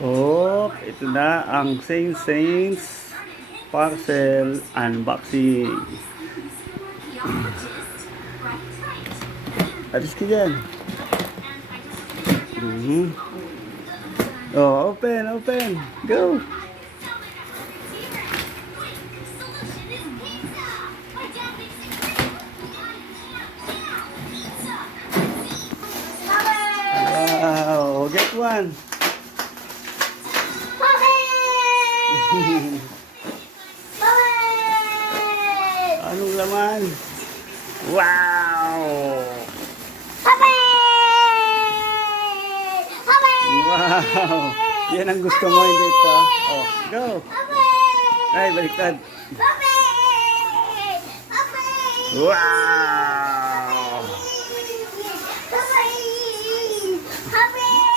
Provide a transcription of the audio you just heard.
Oh, ito na ang Saints parcel unboxing. Alis ka dyan. Oh, open. Go. Wow, get one. Anong laman? Wow! Wow! Yan ang gusto mo, hindi ito. Oh, go! Ay, baliktad. Wow!